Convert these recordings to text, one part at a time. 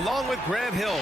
Along with Grant Hill.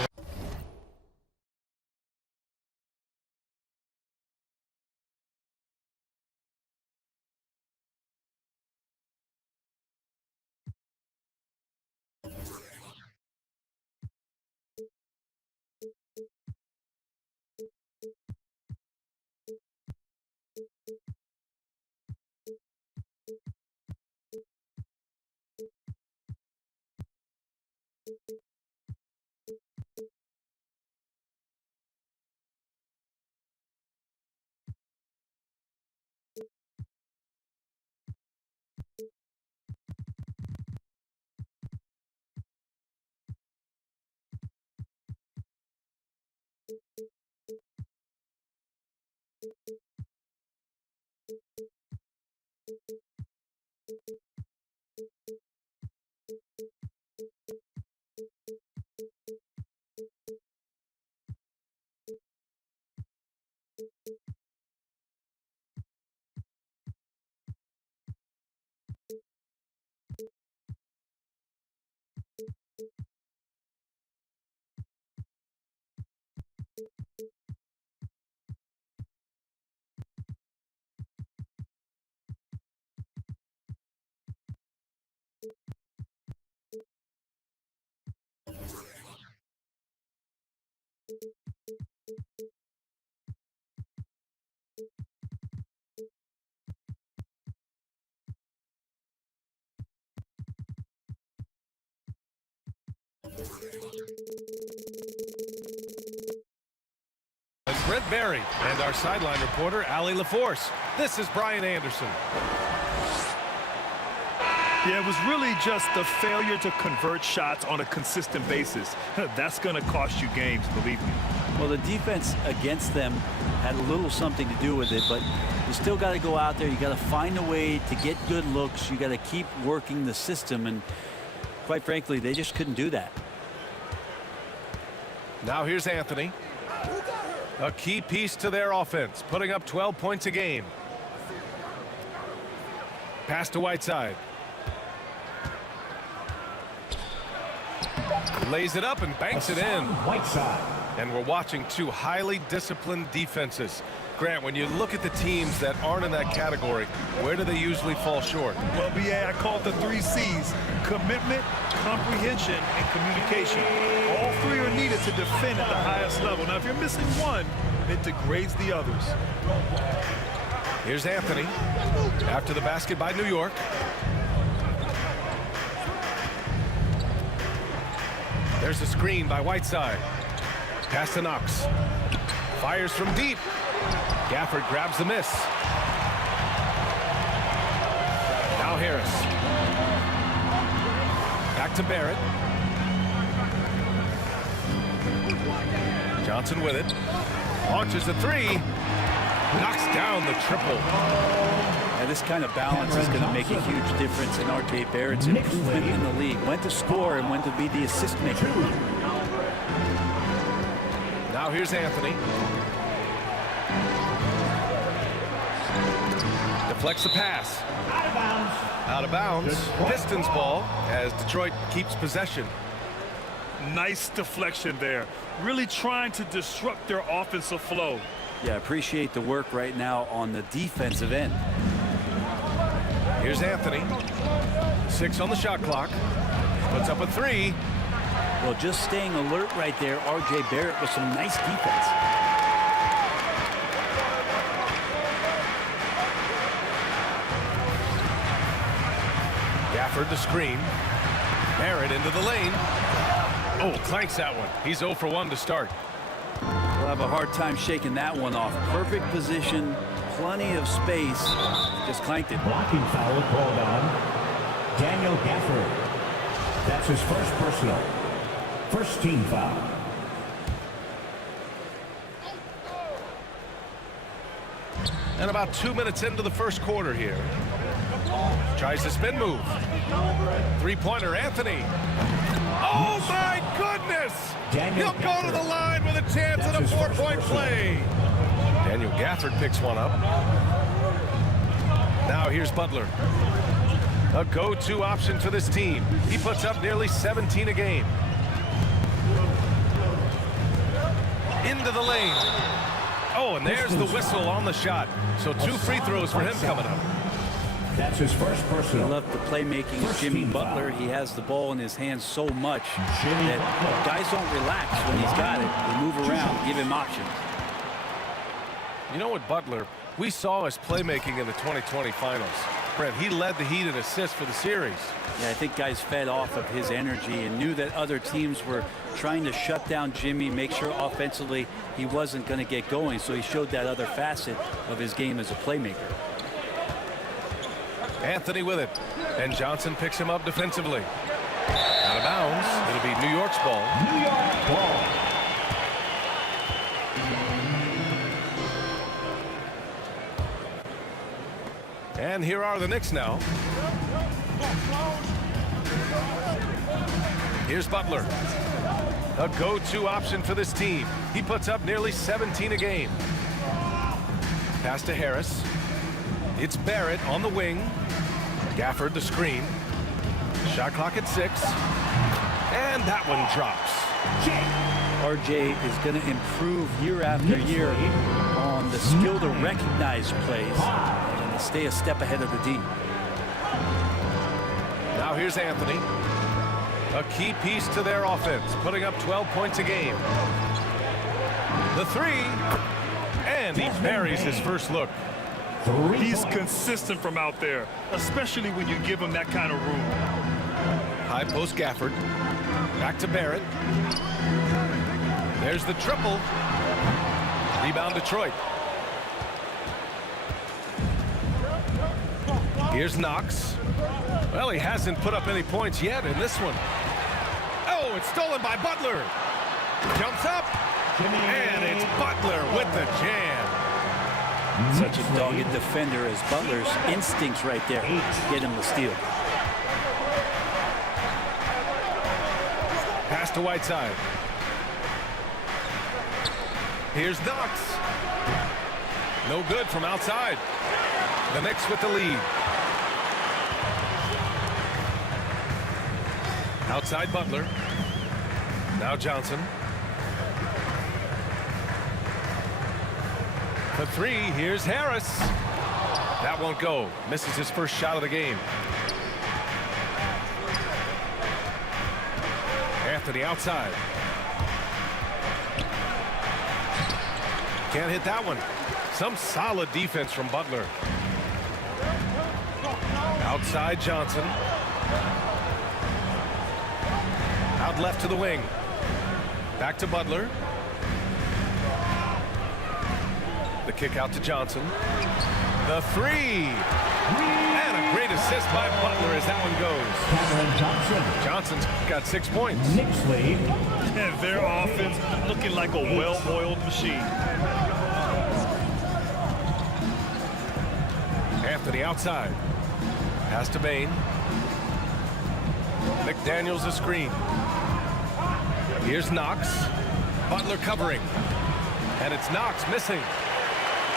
Brent Berry and our sideline reporter, Allie LaForce. This is Brian Anderson. Yeah, it was really just the failure to convert shots on a consistent basis. That's going to cost you games, believe me. Well, the defense against them had a little something to do with it, but you still got to go out there. You got to find a way to get good looks. You got to keep working the system, and quite frankly, they just couldn't do that. Now here's Anthony. A key piece to their offense, putting up 12 points a game. Pass to Whiteside. Lays it up and banks it in. Whiteside. And we're watching two highly disciplined defenses. Grant, when you look at the teams that aren't in that category, where do they usually fall short? Well, BA, I call it the 3 C's: commitment, comprehension, and communication. All three are needed to defend at the highest level. Now, if you're missing one, it degrades the others. Here's Anthony after the basket by New York. There's a screen by Whiteside. Pass to Knox. Fires from deep. Gafford grabs the miss. Now Harris. Back to Barrett. Johnson with it. Launches a three. Knocks down the triple. Yeah, this kind of balance is going to make a huge difference in R.J. Barrett's improvement in the league. When to score and when to be the assist maker. Now here's Anthony. Deflects the pass. Out of bounds. Pistons ball as Detroit keeps possession. Nice deflection there. Really trying to disrupt their offensive flow. Yeah, appreciate the work right now on the defensive end. Here's Anthony. 6 on the shot clock. Puts up a three. Well, just staying alert right there, R.J. Barrett with some nice defense. Gafford the screen. Barrett into the lane. Oh, clanks that one. He's 0 for 1 to start. We'll have a hard time shaking that one off. Perfect position, plenty of space. Just clanked it. Blocking foul called on Daniel Gafford. That's his first personal. First team foul. And about 2 minutes into the first quarter here. Tries the spin move. Three-pointer, Anthony. Oh, my goodness! He'll go to the line with a chance at a 4-point play. Daniel Gafford picks one up. Now here's Butler. A go-to option for this team. He puts up nearly 17 a game. Into the lane. Oh, and there's the whistle on the shot. So 2 free throws for him coming up. That's his first I personal. love the playmaking of Jimmy Butler. He has the ball in his hands so much that guys don't relax when he's got it. They move around, give him options. You know what, Butler, we saw his playmaking in the 2020 finals. Brent, he led the Heat in assists for the series. Yeah, I think guys fed off of his energy and knew that other teams were trying to shut down Jimmy, make sure offensively he wasn't going to get going. So he showed that other facet of his game as a playmaker. Anthony with it, and Johnson picks him up defensively. Out of bounds. It'll be New York's ball. New York ball. And here are the Knicks now. Here's Butler. A go-to option for this team. He puts up nearly 17 a game. Pass to Harris. It's Barrett on the wing. Gafford the screen. Shot clock at 6. And that one drops. RJ is going to improve year after year on the skill to recognize plays and to stay a step ahead of the D. Now here's Anthony. A key piece to their offense, putting up 12 points a game. The three. And he buries his first look. He's consistent from out there, especially when you give him that kind of room. High post Gafford. Back to Barrett. There's the triple. Rebound Detroit. Here's Knox. Well, he hasn't put up any points yet in this one. Oh, it's stolen by Butler. Jumps up. And it's Butler with the jam. Such a dogged defender as Butler's instincts right there get him the steal. Pass to Whiteside. Here's Knox. No good from outside. The Knicks with the lead. Outside Butler. Now Johnson. The three, here's Harris. That won't go. Misses his first shot of the game. Anthony outside. Can't hit that one. Some solid defense from Butler. Outside Johnson. Out left to the wing. Back to Butler. The kick out to Johnson. The three. And a great assist by Butler as that one goes. Cameron Johnson. Johnson's got 6 points. Knicks lead. And their offense looking like a well-oiled machine. Anthony outside. Pass to Bain. McDaniels a screen. Here's Knox. Butler covering. And it's Knox missing.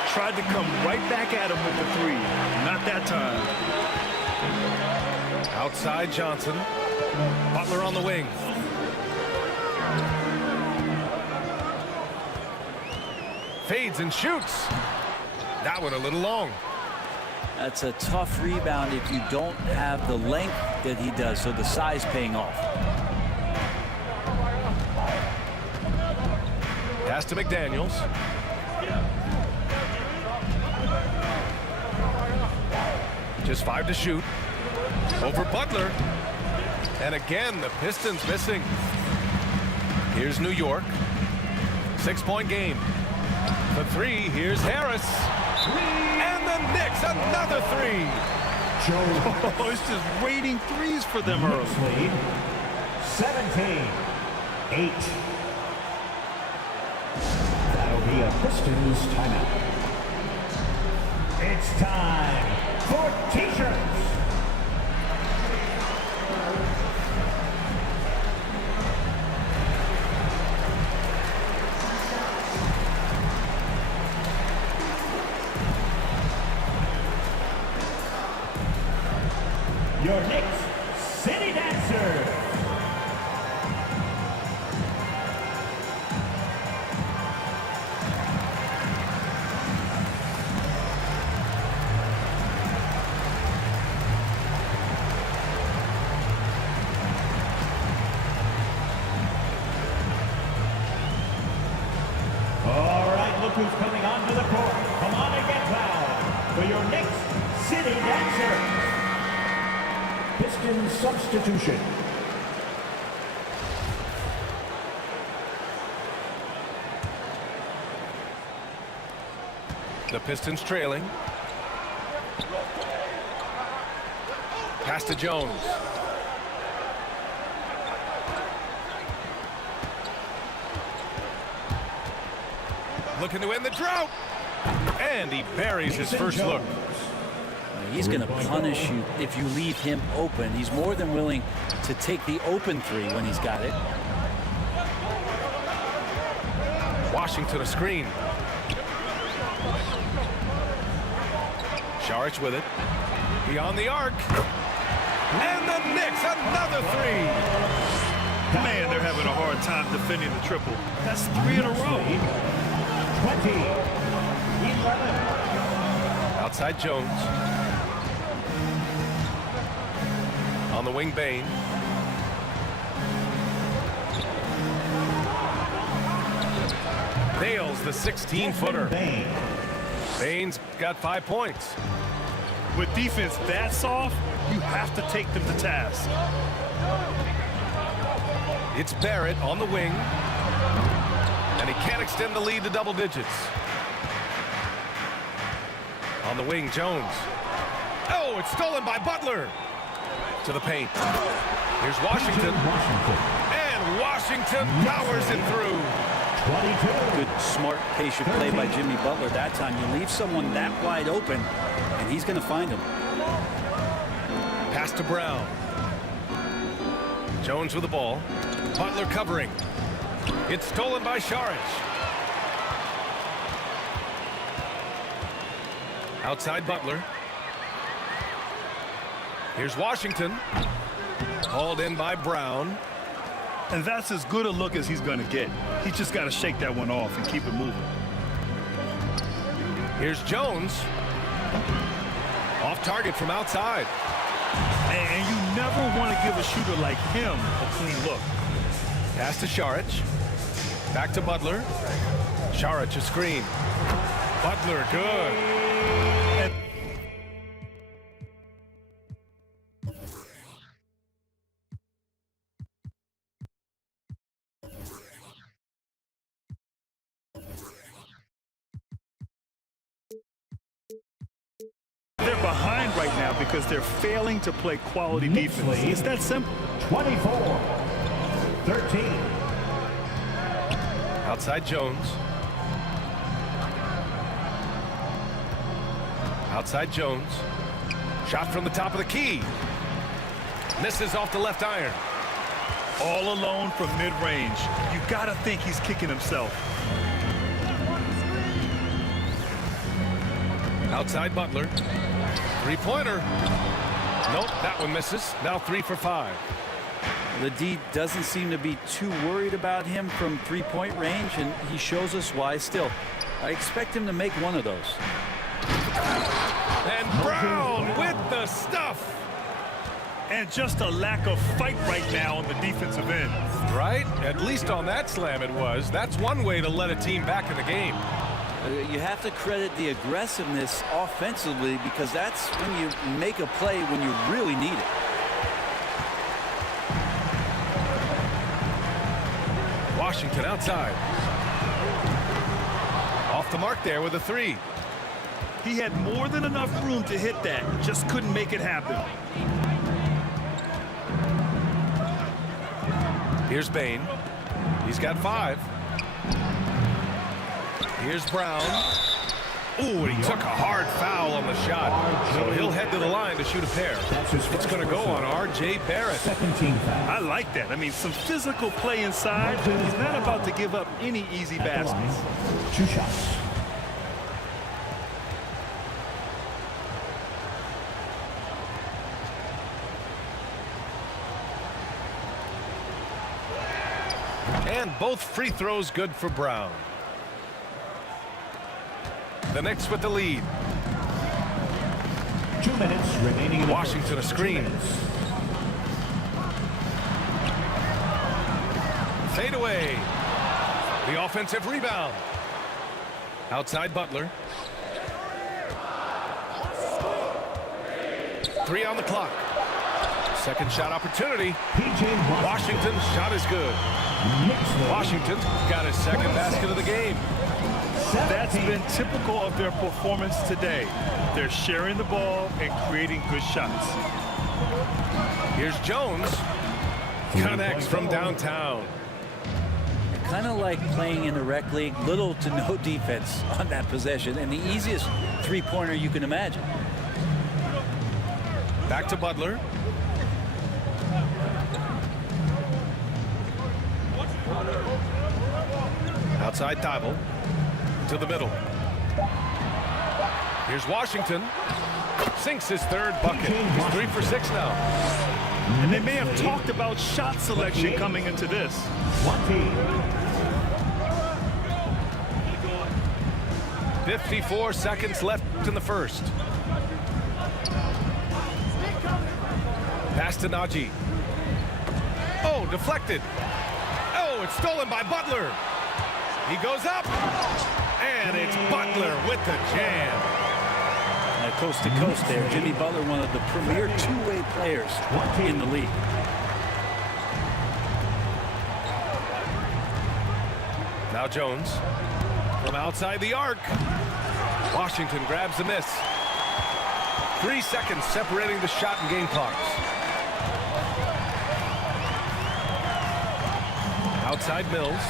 Tried to come right back at him with the three. Not that time. Outside Johnson. Butler on the wing. Fades and shoots. That one a little long. That's a tough rebound if you don't have the length that he does, so the size paying off. Pass to McDaniels. Just 5 to shoot. Over Butler. And again, the Pistons missing. Here's New York. 6-point game. For 3, here's Harris. And the Knicks, another 3. Oh, it's just waiting threes for them early. Knicks lead. 17-8. That'll be a Pistons timeout. It's time for T-shirts. Your Knicks City Dancers. All right, look who's coming onto the court. Come on and get down for your Knicks City Dancers. Pistons substitution. The Pistons trailing. Pass to Jones. Looking to end the drought. And he buries his first look. He's going to punish you if you leave him open. He's more than willing to take the open 3 when he's got it. Washington a screen. Saric with it. Beyond the arc. And the Knicks, another 3. Man, they're having a hard time defending the triple. That's 3 in a row. 20-11. Outside Jones. On the wing, Bain. Nails the 16-footer. Bain's got 5 points. With defense that soft, you have to take them to task. It's Barrett on the wing. And he can't extend the lead to double digits. On the wing, Jones. Oh, it's stolen by Butler. To the paint. Here's Washington. And Washington powers it through. 22. Good, smart, patient play by Jimmy Butler that time. You leave someone that wide open, and he's going to find him. Pass to Brown. Jones with the ball. Butler covering. It's stolen by Saric. Outside Butler. Here's Washington. Hauled in by Brown. And that's as good a look as he's going to get. He's just got to shake that one off and keep it moving. Here's Jones. Off target from outside. And you never want to give a shooter like him a clean look. Pass to Saric. Back to Butler. Saric a screen. Butler good. They're behind right now because they're failing to play quality defense. It's that simple. 24-13. Outside Jones. Outside Jones. Shot from the top of the key. Misses off the left iron. All alone from mid-range. You gotta think he's kicking himself. Outside Butler. Three-pointer. Nope, that one misses. Now 3 for 5. The D doesn't seem to be too worried about him from three-point range, and he shows us why still. I expect him to make one of those. And Brown with the stuff. And just a lack of fight right now on the defensive end. Right? At least on that slam it was. That's one way to let a team back in the game. You have to credit the aggressiveness offensively, because that's when you make a play when you really need it. Washington outside. Off the mark there with a 3. He had more than enough room to hit that. Just couldn't make it happen. Here's Bain. He's got 5. Here's Brown. Ooh, and he took a hard foul on the shot. So he'll head to the line to shoot a pair. It's going to go on R.J. Barrett. I like that. I mean, some physical play inside. He's not about to give up any easy baskets. 2 shots. And both free throws good for Brown. The Knicks with the lead. 2 minutes remaining. Washington a screen. Fade away. The offensive rebound. Outside Butler. 3 on the clock. Second shot opportunity. Washington's shot is good. Washington got his second basket of the game. That's been typical of their performance today. They're sharing the ball and creating good shots. Here's Jones. Connects from downtown. Kind of like playing in the rec league, little to no defense on that possession, and the easiest three-pointer you can imagine. Back to Butler. Outside Thibault. To the middle. Here's Washington. Sinks his third bucket. He's 3 for 6 now. And they may have talked about shot selection coming into this. 54 seconds left in the first. Pass to Najee. Oh, deflected. Oh, it's stolen by Butler. He goes up. And it's Butler with the jam. Coast to coast there. Jimmy Butler, one of the premier two-way players in the league. Now Jones from outside the arc. Washington grabs the miss. 3 seconds separating the shot and game clocks. Outside Mills.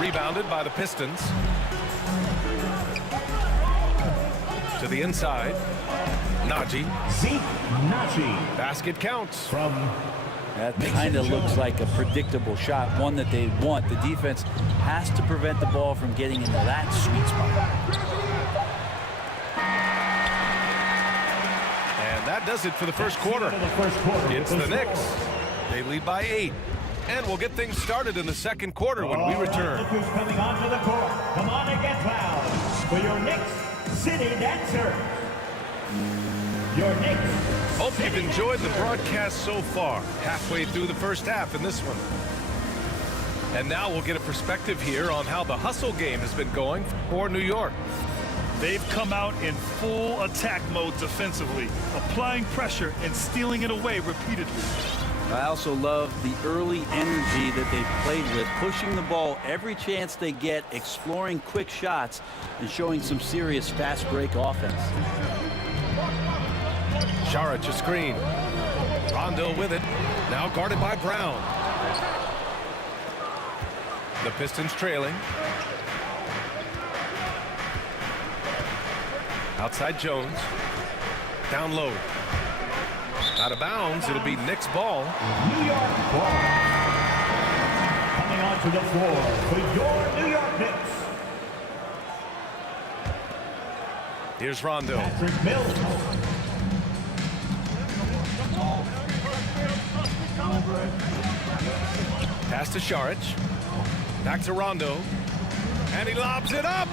Rebounded by the Pistons. To the inside. Najee. Basket counts. That kind of looks like a predictable shot, one that they want. The defense has to prevent the ball from getting into that sweet spot. And that does it for the first quarter. It's the Knicks. They lead by 8. And we'll get things started in the second quarter when we return. Look who's coming onto the court. Come on and get loud for your Knicks City Dancer. Your Knicks. Hope you've enjoyed the broadcast so far. Halfway through the first half in this one. And now we'll get a perspective here on how the hustle game has been going for New York. They've come out in full attack mode defensively, applying pressure and stealing it away repeatedly. I also love the early energy that they've played with, pushing the ball every chance they get, exploring quick shots, and showing some serious fast break offense. Saric a screen. Rondo with it. Now guarded by Brown. The Pistons trailing. Outside Jones. Down low. Out of bounds. It'll be Knicks ball. New York ball. Coming onto the floor for your New York Knicks. Here's Rondo. Patrick Mills. Pass to Saric. Back to Rondo. And he lobs it up.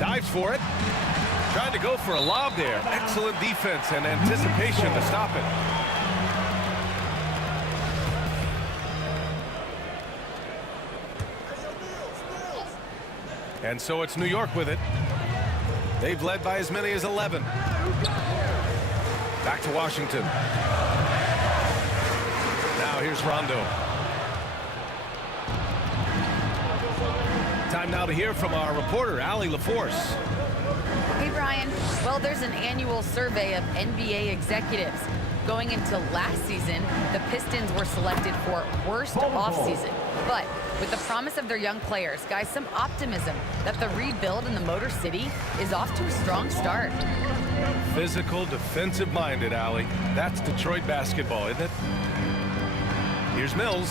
Dives for it. Trying to go for a lob there. Excellent defense and anticipation to stop it. And so it's New York with it. They've led by as many as 11. Back to Washington. Now here's Rondo. Time now to hear from our reporter, Allie LaForce. Hey, Brian. Well, there's an annual survey of NBA executives. Going into last season, the Pistons were selected for worst offseason. But with the promise of their young players, guys, some optimism that the rebuild in the Motor City is off to a strong start. Physical, defensive-minded, Allie. That's Detroit basketball, isn't it? Here's Mills.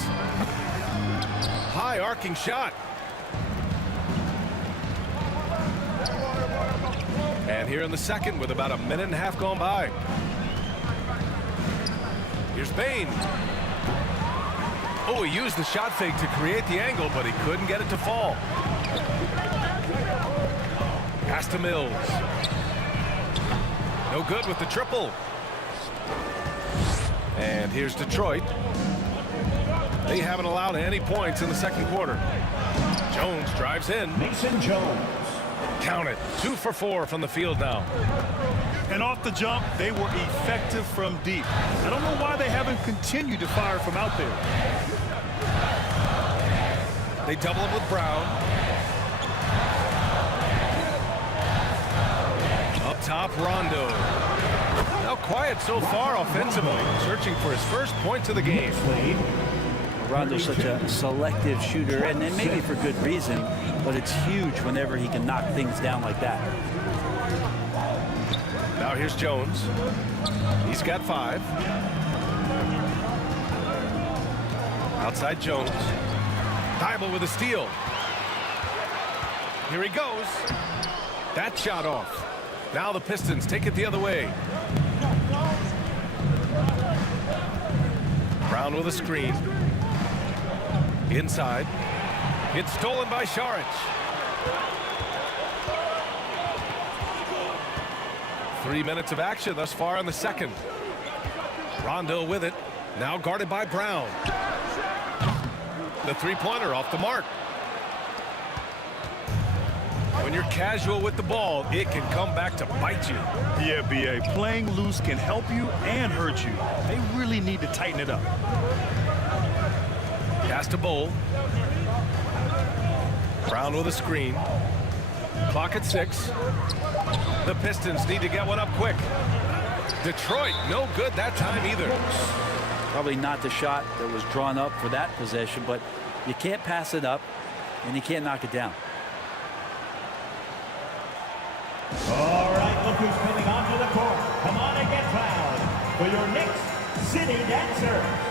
High arcing shot. And here in the second with about a minute and a half gone by. Here's Bain. Oh, he used the shot fake to create the angle, but he couldn't get it to fall. Pass to Mills. No good with the triple. And here's Detroit. They haven't allowed any points in the second quarter. Jones drives in. Mason Jones. Count it. 2 for 4 from the field now. And off the jump, they were effective from deep. I don't know why they haven't continued to fire from out there. They double him with Brown. Up top, Rondo. Now quiet so far offensively, searching for his first points of the game. Rondo's such a selective shooter, and maybe for good reason, but it's huge whenever he can knock things down like that. Now here's Jones. He's got 5. Outside Jones. Thibault with a steal. Here he goes. That shot off. Now the Pistons take it the other way. Brown with a screen. Inside. It's stolen by Saric. 3 minutes of action thus far in the second. Rondo with it. Now guarded by Brown. The three-pointer off the mark. When you're casual with the ball, it can come back to bite you. Yeah, B.A. Playing loose can help you and hurt you. They really need to tighten it up. Pass to Bowl. Brown with a screen. Clock at 6. The Pistons need to get one up quick. Detroit, no good that time either. Probably not the shot that was drawn up for that possession, but you can't pass it up, and you can't knock it down. All right, look who's coming onto the court. Come on and get loud for your Knicks City Dancer.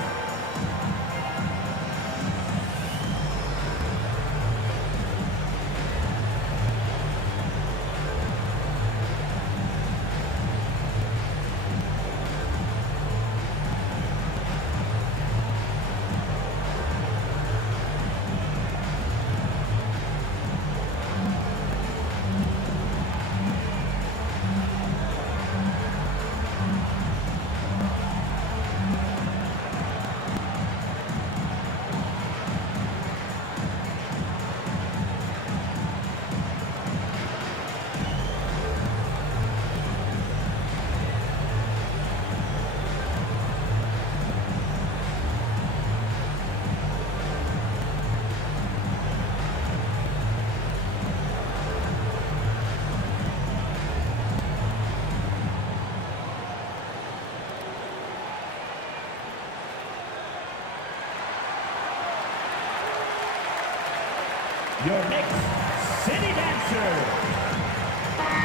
your next city dancer.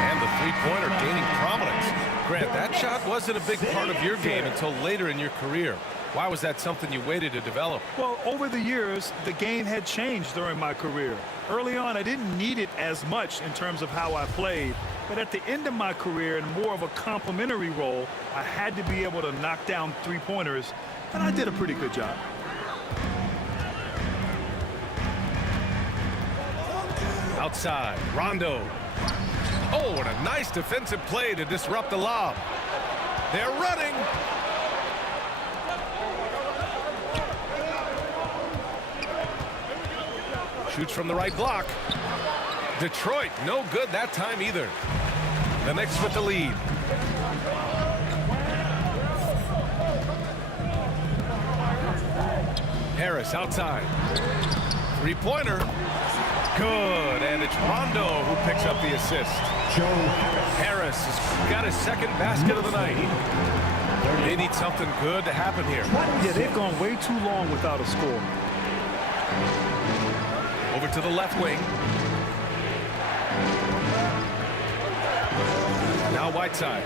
And the three-pointer gaining prominence. Grant, that shot wasn't a big part of your game until later in your career. Why was that something you waited to develop? Well, over the years, the game had changed during my career. Early on, I didn't need it as much in terms of how I played. But at the end of my career, in more of a complementary role, I had to be able to knock down three-pointers, and I did a pretty good job. Outside, Rondo. Oh, and a nice defensive play to disrupt the lob. They're running. Shoots from the right block. Detroit, no good that time either. The Knicks with the lead. Harris outside. Three-pointer. Good, and it's Rondo who picks up the assist. Harris has got his second basket of the night. They need something good to happen here. Yeah, they've gone way too long without a score. Over to the left wing. Now Whiteside.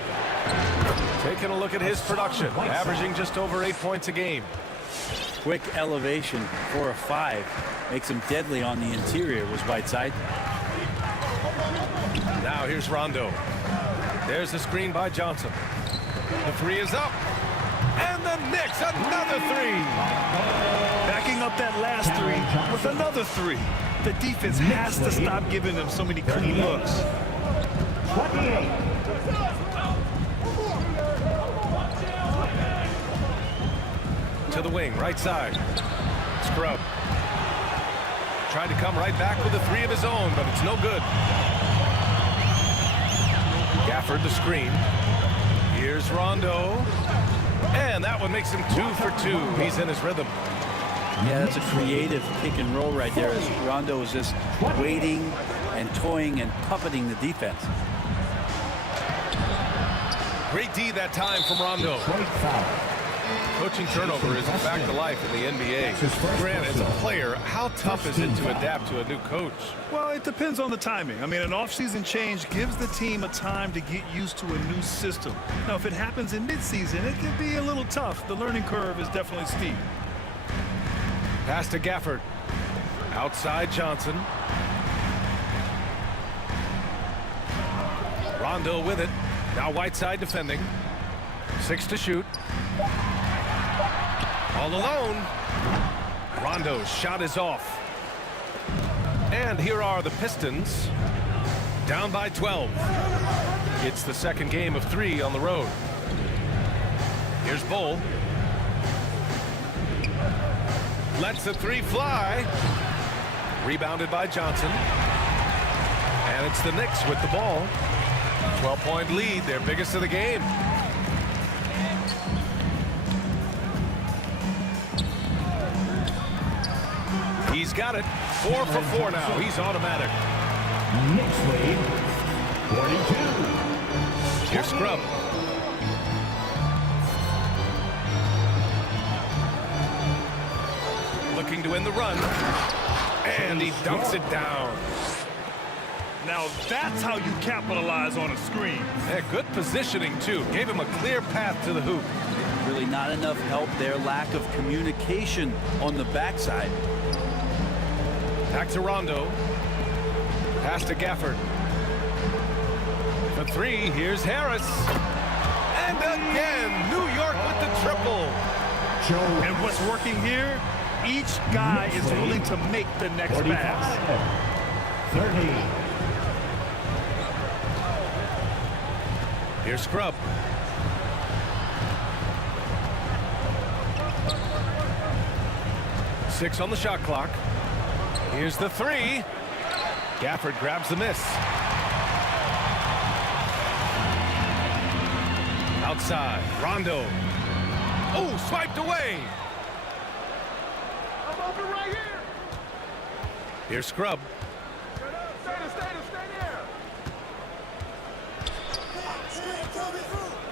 Taking a look at his production, averaging just over 8 points a game. Quick elevation for a 5. Makes him deadly on the interior, was Whiteside. Now here's Rondo. There's the screen by Johnson. The three is up. And the Knicks, another three. Backing up that last three with another three. The defense has to stop giving them so many clean looks. 28. To the wing, right side. Scrub. Tried to come right back with a three of his own, but it's no good. Gafford the screen. Here's Rondo. And that one makes him 2 for 2. He's in his rhythm. Yeah, that's a creative pick and roll right there as Rondo is just waiting and toying and puppeting the defense. Great D that time from Rondo. Coaching turnover is back to life in the NBA. Grant, as a player, how tough is it to adapt to a new coach? Well, it depends on the timing. I mean, an offseason change gives the team a time to get used to a new system. Now, if it happens in midseason, it can be a little tough. The learning curve is definitely steep. Pass to Gafford. Outside Johnson. Rondo with it. Now Whiteside defending. 6 to shoot. All alone. Rondo's shot is off. And here are the Pistons. Down by 12. It's the second game of 3 on the road. Here's Bull. Lets the three fly. Rebounded by Johnson. And it's the Knicks with the ball. 12-point lead, their biggest of the game. He's got it. 4 for 4 now. He's automatic. Knicks lead, 42. Here's Scrub. Looking to win the run. And he dunks it down. Now, that's how you capitalize on a screen. Yeah, good positioning, too. Gave him a clear path to the hoop. Really not enough help there. Lack of communication on the backside. Back to Rondo. Pass to Gafford. For 3, here's Harris. And again, New York with the triple. And what's working here? Each guy is willing to make the next 45. pass. 30. Here's Scrub. Six on the shot clock. Here's the 3. Gafford grabs the miss. Outside, Rondo. Oh, swiped away. I'm open right here. Here's Scrub. Stay there.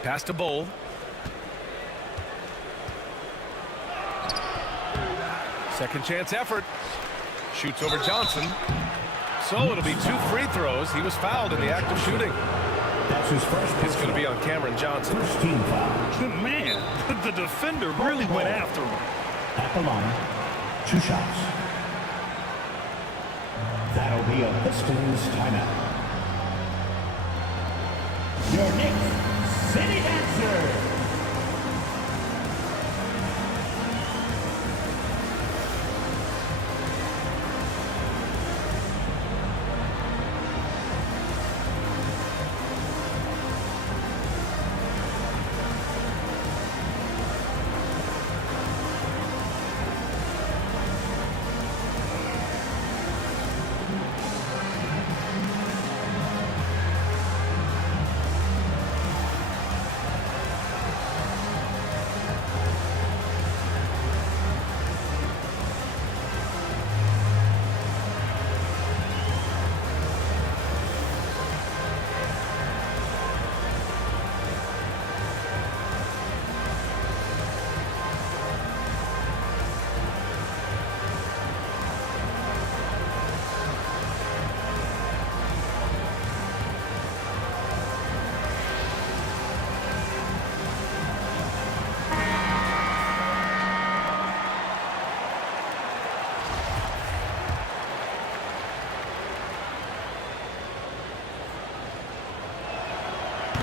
Pass to Bull. Second chance effort. Shoots over Johnson. So it'll be 2 free throws. He was fouled in the act of shooting. That's his first. It's going to be on Cameron Johnson. First team foul. Man, the defender really went after him. At the line, 2 shots. That'll be a Pistons timeout. Your next city dancer.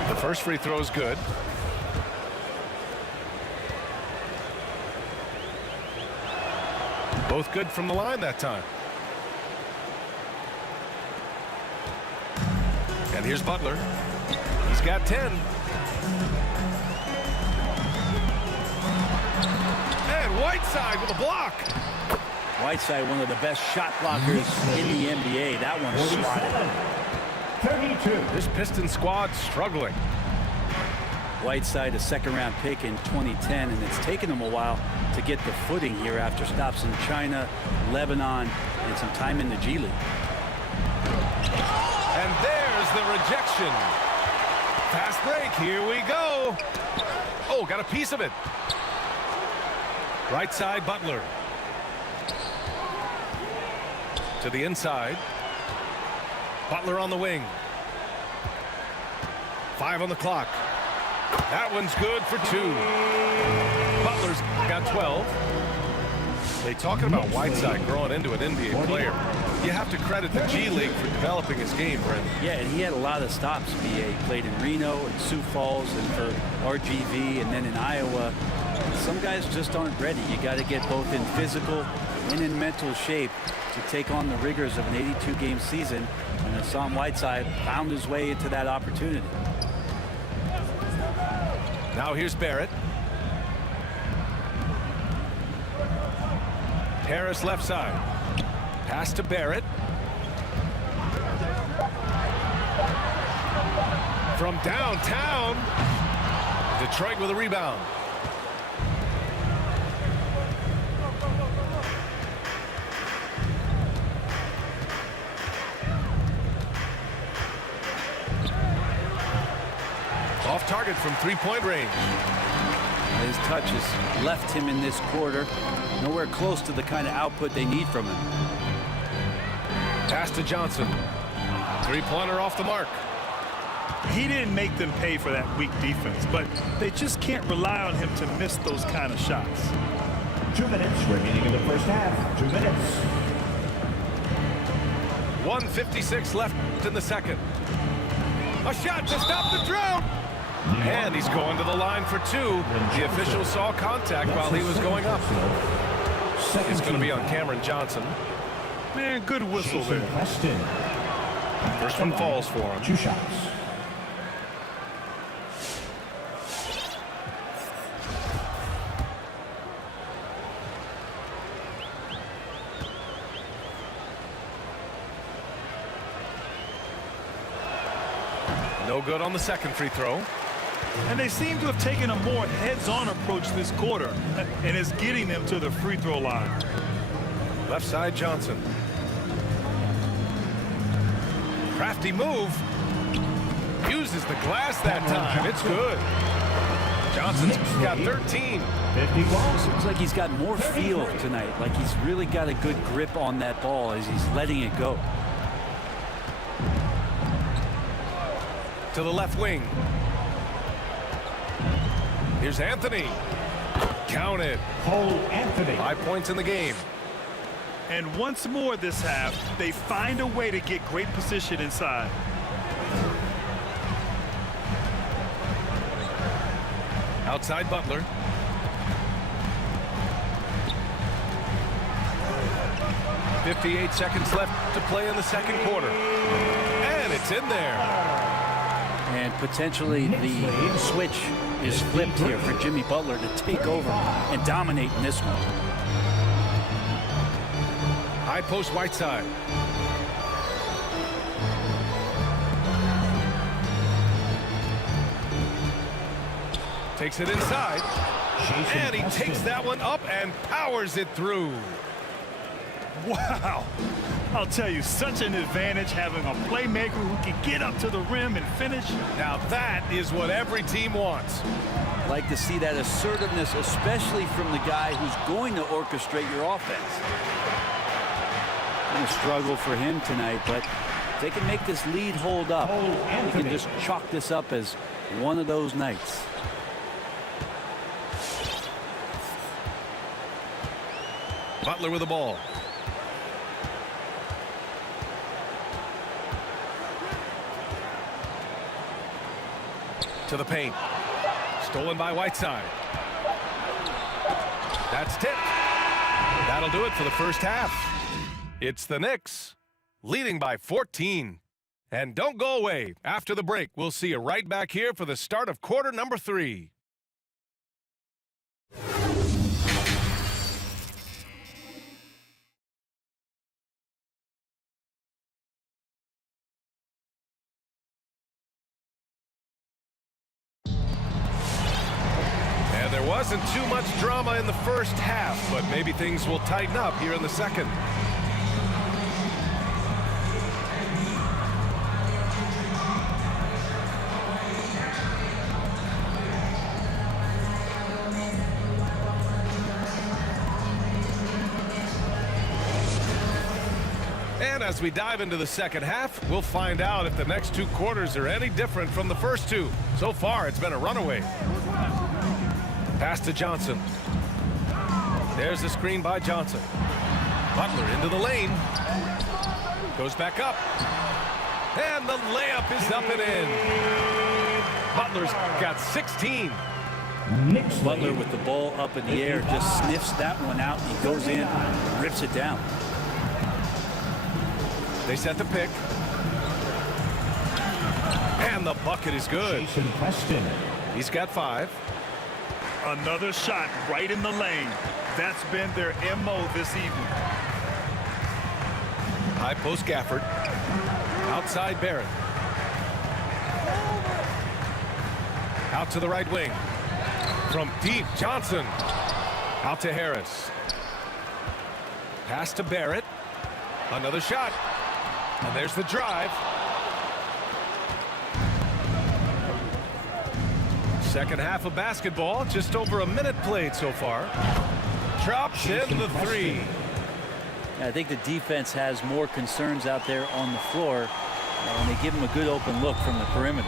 The first free throw is good. Both good from the line that time. And here's Butler. He's got 10. And Whiteside with a block. Whiteside, one of the best shot blockers in the NBA. That one swatted. 32. This Pistons squad struggling. Whiteside, a second-round pick in 2010, and it's taken him a while to get the footing here after stops in China, Lebanon, and some time in the G League. And there's the rejection. Fast break. Here we go. Oh, got a piece of it. Right side, Butler. To the inside. Butler on the wing. 5 on the clock. That one's good for 2. Butler's got 12. They talking about Whiteside growing into an NBA player. You have to credit the G League for developing his game, Brent. Yeah, and he had a lot of stops. He played in Reno and Sioux Falls and for RGV and then in Iowa. Some guys just aren't ready. You got to get both in physical and in mental shape to take on the rigors of an 82-game season. And Hassan Whiteside found his way into that opportunity. Now here's Barrett. Harris left side. Pass to Barrett. From downtown. Detroit with a rebound. Off target from three-point range. His touch has left him in this quarter. Nowhere close to the kind of output they need from him. Pass to Johnson. Three-pointer off the mark. He didn't make them pay for that weak defense, but they just can't rely on him to miss those kind of shots. 2 minutes remaining in the first half. 2 minutes. 1:56 left in the second. A shot to stop the drought. And he's going to the line for 2. The official saw contact while he was going up. It's going to be on Cameron Johnson. Man, good whistle there. First one falls for him. 2 shots. No good on the second free throw. And they seem to have taken a more heads-on approach this quarter, and it's getting them to the free throw line. Left side, Johnson. Crafty move. Uses the glass that time. It's good. Johnson's got 13. Seems like he's got more feel tonight. Like he's really got a good grip on that ball as he's letting it go. To the left wing. Here's Anthony. Counted. Cole Anthony. 5 points in the game. And once more this half, they find a way to get great position inside. Outside Butler. .58 seconds left to play in the second quarter. And it's in there. And potentially the switch is flipped here for Jimmy Butler to take over and dominate in this one. High post Whiteside. Takes it inside. And he takes that one up and powers it through. Wow. I'll tell you, such an advantage having a playmaker who can get up to the rim and finish. Now that is what every team wants. Like to see that assertiveness, especially from the guy who's going to orchestrate your offense. Going to struggle for him tonight, but if they can make this lead hold up, they can just chalk this up as one of those nights. Butler with the ball. To the paint. Stolen by Whiteside. That's tipped. That'll do it for the first half. It's the Knicks leading by 14. And don't go away. After the break, we'll see you right back here for the start of quarter number 3. There wasn't too much drama in the first half, but maybe things will tighten up here in the second. And as we dive into the second half, we'll find out if the next 2 quarters are any different from the first 2. So far, it's been a runaway. Pass to Johnson. There's the screen by Johnson. Butler into the lane. Goes back up. And the layup is up and in. Butler's got 16. Butler with the ball up in the air just sniffs that one out. He goes in, rips it down. They set the pick. And the bucket is good. He's got 5. Another shot right in the lane. That's been their MO this evening. High post Gafford. Outside Barrett. Out to the right wing. From deep, Johnson. Out to Harris. Pass to Barrett. Another shot. And there's the drive. Second half of basketball, just over a minute played so far. Drops in the 3. I think the defense has more concerns out there on the floor, and they give him a good open look from the perimeter.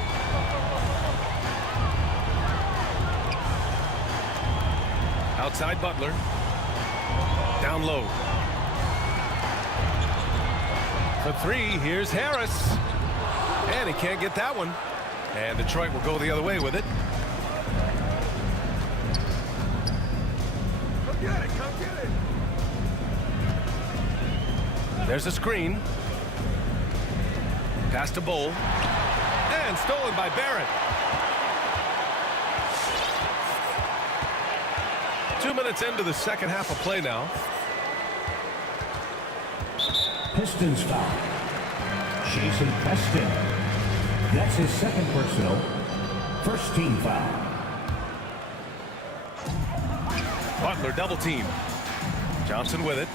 Outside Butler. Down low. For 3, here's Harris. And he can't get that one. And Detroit will go the other way with it. Get it, come get it. There's a screen. Pass to Bowl. And stolen by Barrett. 2 minutes into the second half of play now. Pistons foul. Jason Preston. That's his second personal. First team foul. Butler double team. Johnson with it.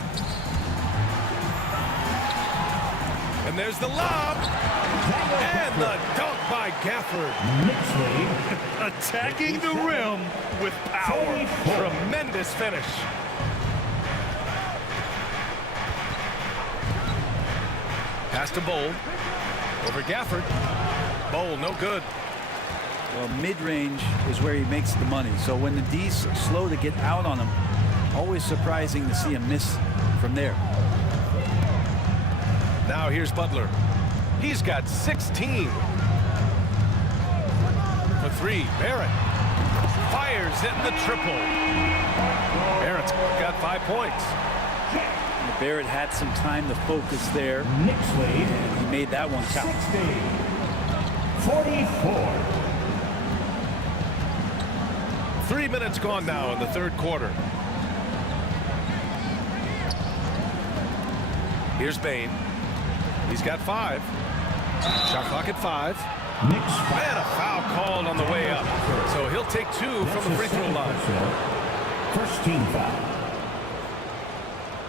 And there's the lob. And the dunk by Gafford. Attacking the rim with power. Tremendous finish. Pass to Bowl. Over Gafford. Bowl, no good. Well, mid-range is where he makes the money. So when the D's slow to get out on him, always surprising to see him miss from there. Now here's Butler. He's got 16. For three, Barrett fires in the triple. Barrett's got 5 points. Barrett had some time to focus there. Knicks lead. And he made that one count. 60-44. 3 minutes gone now in the third quarter. Here's Bain. He's got 5. Shot clock at 5. Knicks And a foul called on the way up. So he'll take 2 from the free throw line. First team foul.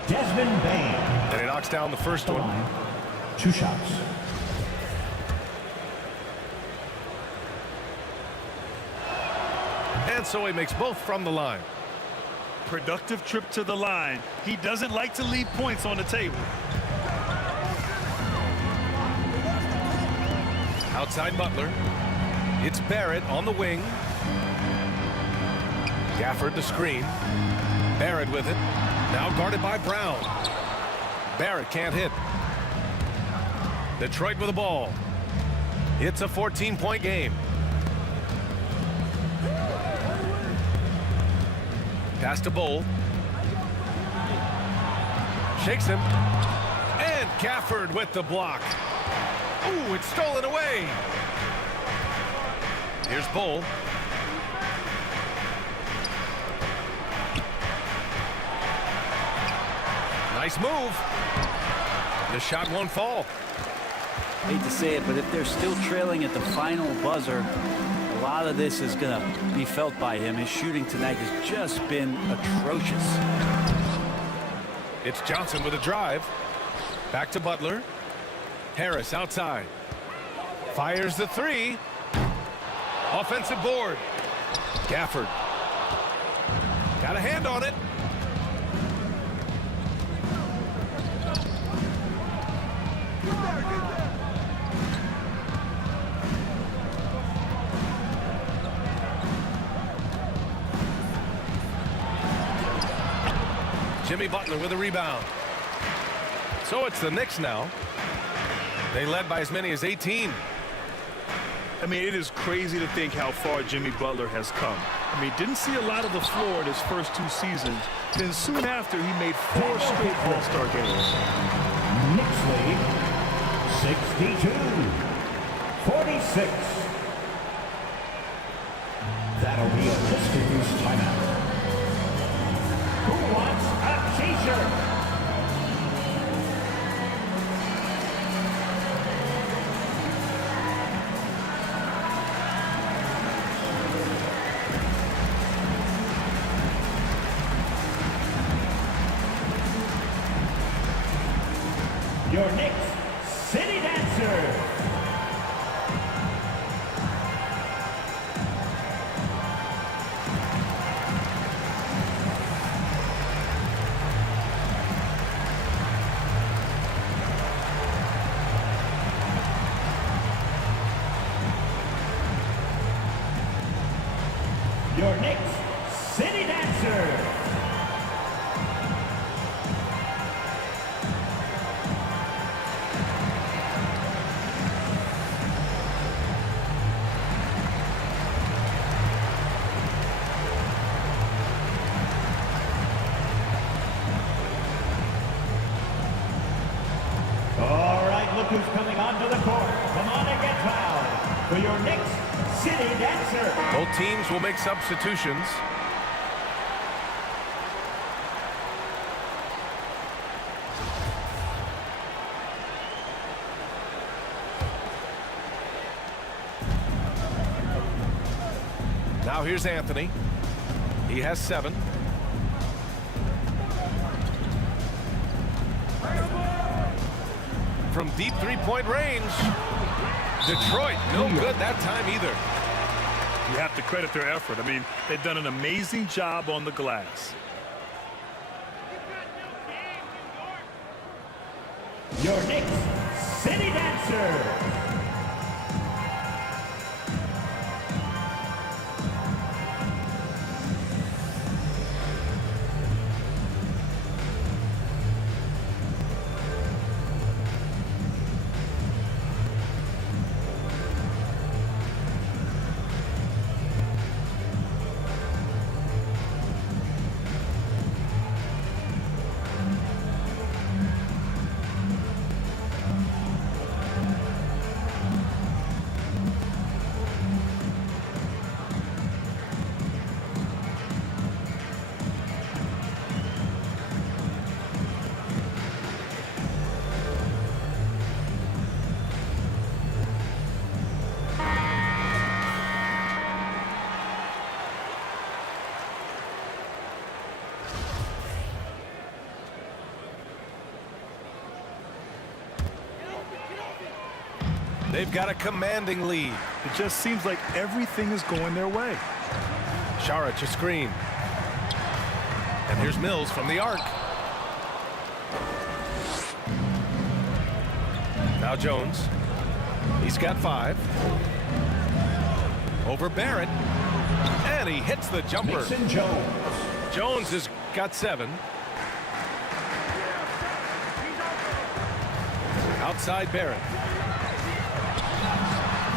Desmond Bain. And he knocks down the first one. Line. 2 shots. And so he makes both from the line. Productive trip to the line. He doesn't like to leave points on the table. Outside Butler. It's Barrett on the wing. Gafford to screen. Barrett with it. Now guarded by Brown. Barrett can't hit. Detroit with the ball. It's a 14-point game. Pass to Bowl. Shakes him. And Gafford with the block. Ooh, it's stolen away. Here's Bowl. Nice move. The shot won't fall. Hate to say it, but if they're still trailing at the final buzzer, a lot of this is going to be felt by him. His shooting tonight has just been atrocious. It's Johnson with a drive. Back to Butler. Harris outside. Fires the 3. Offensive board. Gafford. Got a hand on it. Jimmy Butler with a rebound. So it's the Knicks now. They led by as many as 18. I mean, it is crazy to think how far Jimmy Butler has come. I mean, didn't see a lot of the floor in his first 2 seasons. Then soon after, he made 4 straight All-Star games. Knicks lead. 62-46. That'll be a Pistons timeout. Who wants a t-shirt? Your Knicks City Dancer. Your Knicks City Dancer. All right, look who's coming onto the court. Come on and get fouled for your Knicks City Dancer. Both teams will make substitutions. Now here's Anthony. He has 7. From deep 3-point range. Detroit, no good that time either. You have to credit their effort. I mean, they've done an amazing job on the glass. Your Knicks City Dancer. They've got a commanding lead. It just seems like everything is going their way. Saric a screen. And here's Mills from the arc. Now Jones. He's got 5. Over Barrett. And he hits the jumper. Jones has got 7. Outside Barrett.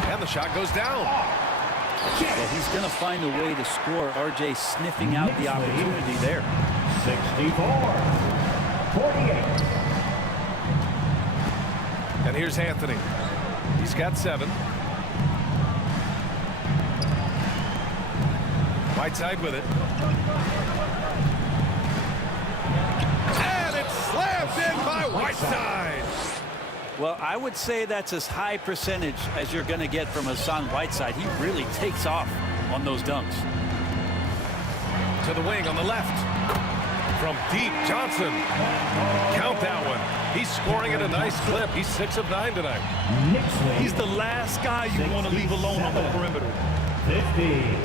And the shot goes down. Well, he's going to find a way to score. RJ sniffing out the opportunity there. 64-48. And here's Anthony. He's got 7. Whiteside with it. And it's slammed in by Whiteside. Well, I would say that's as high percentage as you're going to get from Hassan Whiteside. He really takes off on those dunks. To the wing on the left. From deep, Johnson. Count that one. He's scoring at a nice clip. He's 6 of 9 tonight. He's the last guy you want to leave alone on the perimeter. 50.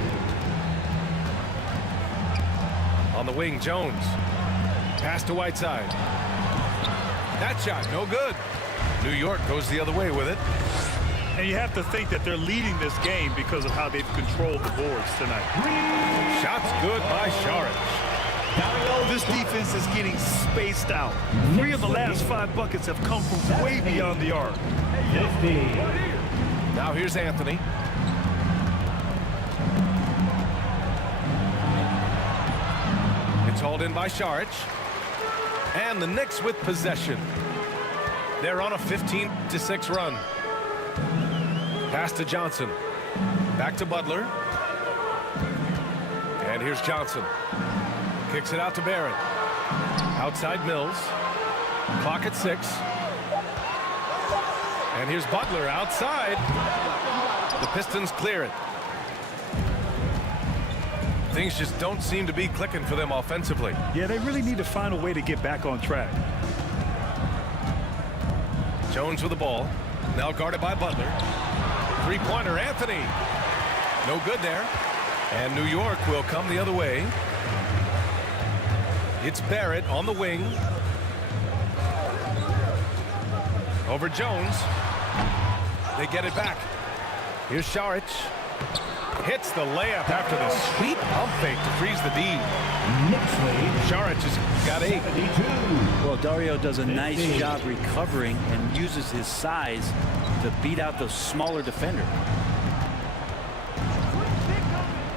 On the wing, Jones. Pass to Whiteside. That shot, no good. New York goes the other way with it. And you have to think that they're leading this game because of how they've controlled the boards tonight. Shots good by Saric. This defense is getting spaced out. 3 of the last 5 buckets have come from way beyond the arc. 50. Now here's Anthony. It's hauled in by Saric. And the Knicks with possession. They're on a 15-6 run. Pass to Johnson. Back to Butler. And here's Johnson. Kicks it out to Barrett. Outside Mills. Clock at 6. And here's Butler outside. The Pistons clear it. Things just don't seem to be clicking for them offensively. Yeah, they really need to find a way to get back on track. Jones with the ball. Now guarded by Butler. Three-pointer, Anthony. No good there. And New York will come the other way. It's Barrett on the wing. Over Jones. They get it back. Here's Saric. Hits the layup after the sweet pump fake to freeze the D. Saric has got 8. Well, Dario does a nice job recovering and uses his size to beat out the smaller defender.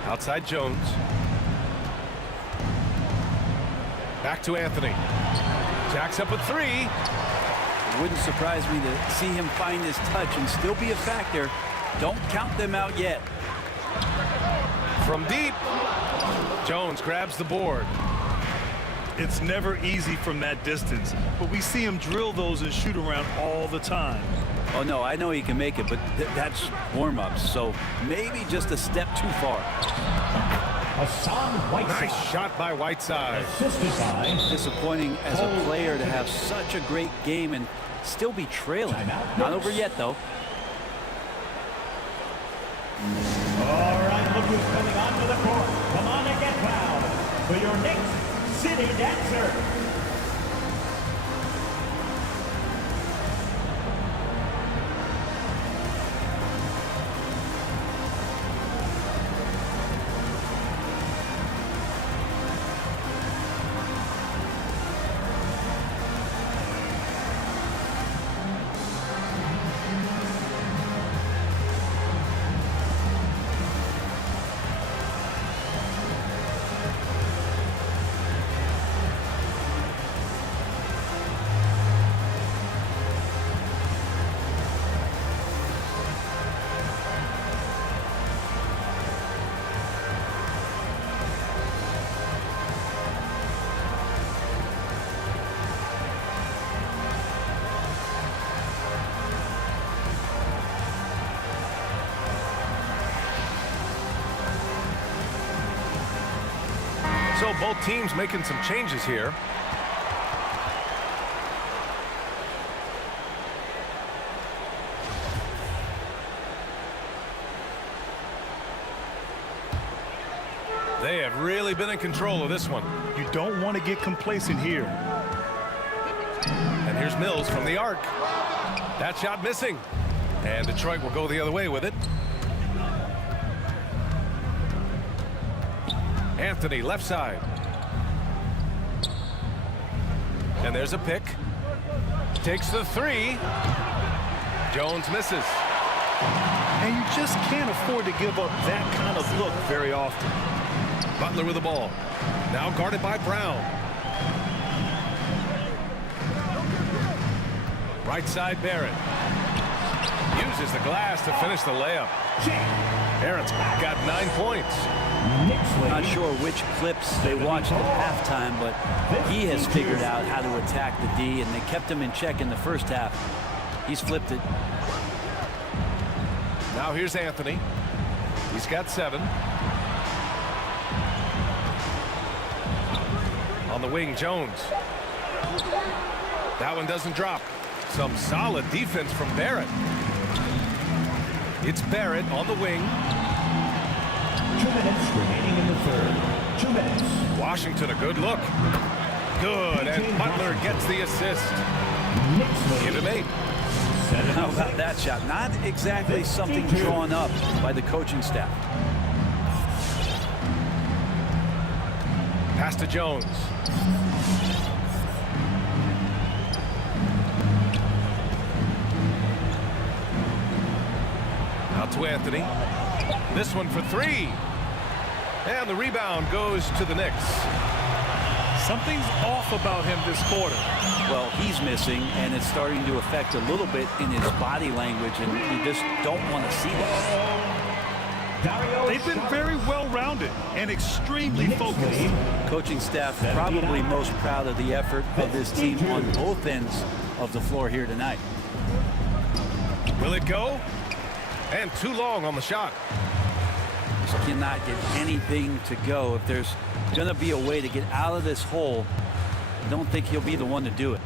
Outside Jones. Back to Anthony. Jacks up a 3. It wouldn't surprise me to see him find his touch and still be a factor. Don't count them out yet. From deep. Jones grabs the board. It's never easy from that distance, but we see him drill those and shoot around all the time. Oh, no, I know he can make it, but that's warm-ups, so maybe just a step too far. Nice shot by Whiteside. Disappointing as a player to have such a great game and still be trailing. Not over yet, though. All right, look who's coming onto the court. Come on and get fouled for your next city dancer. So both teams making some changes here. They have really been in control of this one. You don't want to get complacent here. And here's Mills from the arc. That shot missing. And Detroit will go the other way with it. Anthony, left side. And there's a pick. Takes the three. Jones misses. And you just can't afford to give up that kind of look very often. Butler with the ball. Now guarded by Brown. Right side, Barrett. Uses the glass to finish the layup. Barrett's got 9 points. Not sure which clips they watched at halftime, but he has figured out how to attack the D, and they kept him in check in the first half. He's flipped it. Now here's Anthony. He's got 7. On the wing, Jones. That one doesn't drop. Some solid defense from Barrett. It's Barrett on the wing. 2 minutes remaining in the third. 2 minutes. Washington, a good look. Good, and Butler gets the assist. Give him 8. How about that shot? Not exactly something drawn up by the coaching staff. Pass to Jones. Out to Anthony. This one for 3. And the rebound goes to the Knicks. Something's off about him this quarter. Well, he's missing, and it's starting to affect a little bit in his body language, and you just don't want to see that. They've been very well-rounded and extremely focused. Coaching staff probably most proud of the effort of this team on both ends of the floor here tonight. Will it go? And too long on the shot. Just cannot get anything to go. If there's going to be a way to get out of this hole, I don't think he'll be the one to do it.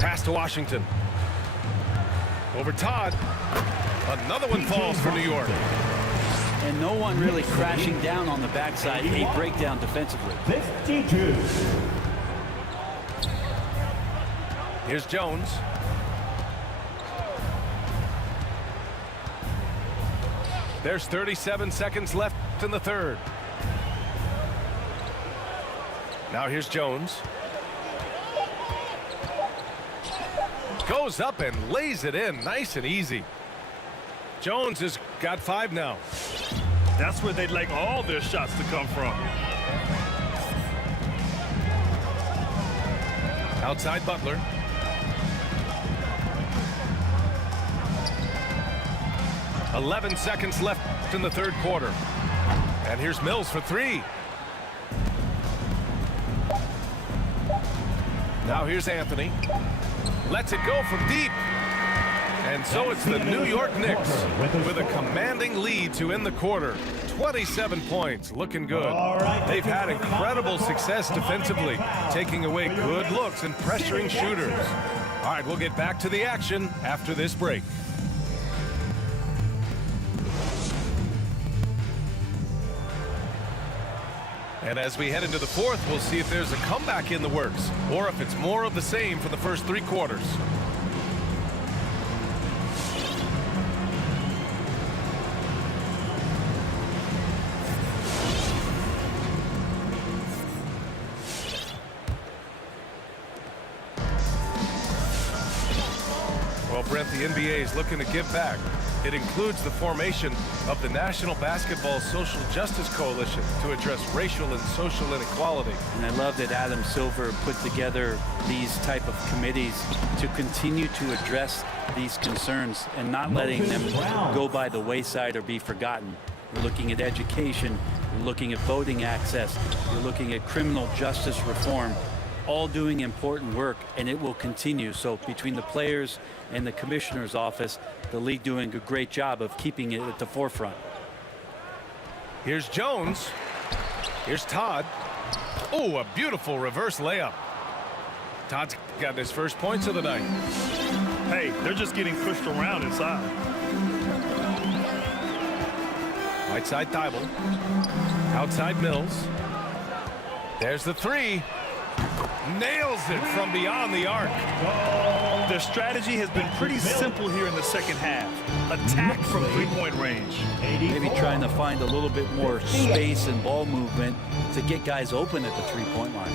Pass to Washington. Over Todd. Another one falls for New York. And no one really crashing down on the backside. A breakdown defensively. 52. Here's Jones. There's 37 seconds left in the third. Now here's Jones. Goes up and lays it in nice and easy. Jones has got 5 now. That's where they'd like all their shots to come from. Outside Butler. "11 seconds left in the third quarter. And here's Mills for 3. Now here's Anthony. Lets it go from deep. And so it's the New York Knicks with a commanding lead to end the quarter. 27 points, looking good. They've had incredible success defensively, taking away good looks and pressuring shooters. All right, we'll get back to the action after this break. And as we head into the fourth, we'll see if there's a comeback in the works or if it's more of the same for the first 3 quarters. Well, Brent, the NBA is looking to give back. It includes the formation of the National Basketball Social Justice Coalition to address racial and social inequality. And I love that Adam Silver put together these type of committees to continue to address these concerns and not letting them go by the wayside or be forgotten. We're looking at education, we're looking at voting access, we're looking at criminal justice reform, all doing important work, and it will continue. So between the players and the commissioner's office, the league doing a great job of keeping it at the forefront. Here's Jones. Here's Todd. Oh, a beautiful reverse layup. Todd's got his first points of the night. Hey, they're just getting pushed around inside. Right side Thibault. Outside Mills. There's the three. Nails it from beyond the arc. Their strategy has been pretty simple here in the second half. Attack from three-point range. Maybe trying to find a little bit more space and ball movement to get guys open at the three-point line.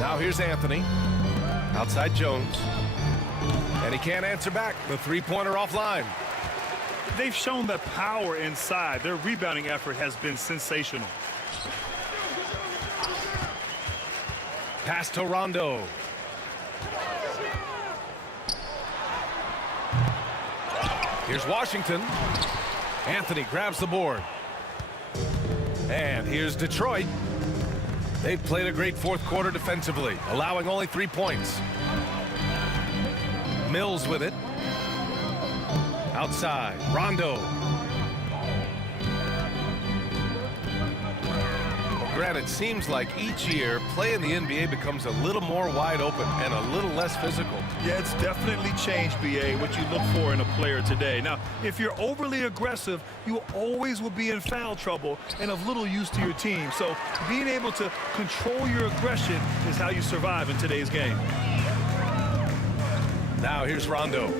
Now here's Anthony. Outside Jones. And he can't answer back. The three-pointer offline. They've shown the power inside. Their rebounding effort has been sensational. Pass to Rondo. Here's Washington. Anthony grabs the board. And here's Detroit. They've played a great fourth quarter defensively, allowing only 3 points. Mills with it. Outside, Rondo. Granted, it seems like each year, play in the NBA becomes a little more wide open and a little less physical. Yeah, it's definitely changed, BA, what you look for in a player today. Now, if you're overly aggressive, you always will be in foul trouble and of little use to your team. So being able to control your aggression is how you survive in today's game. Now here's Rondo.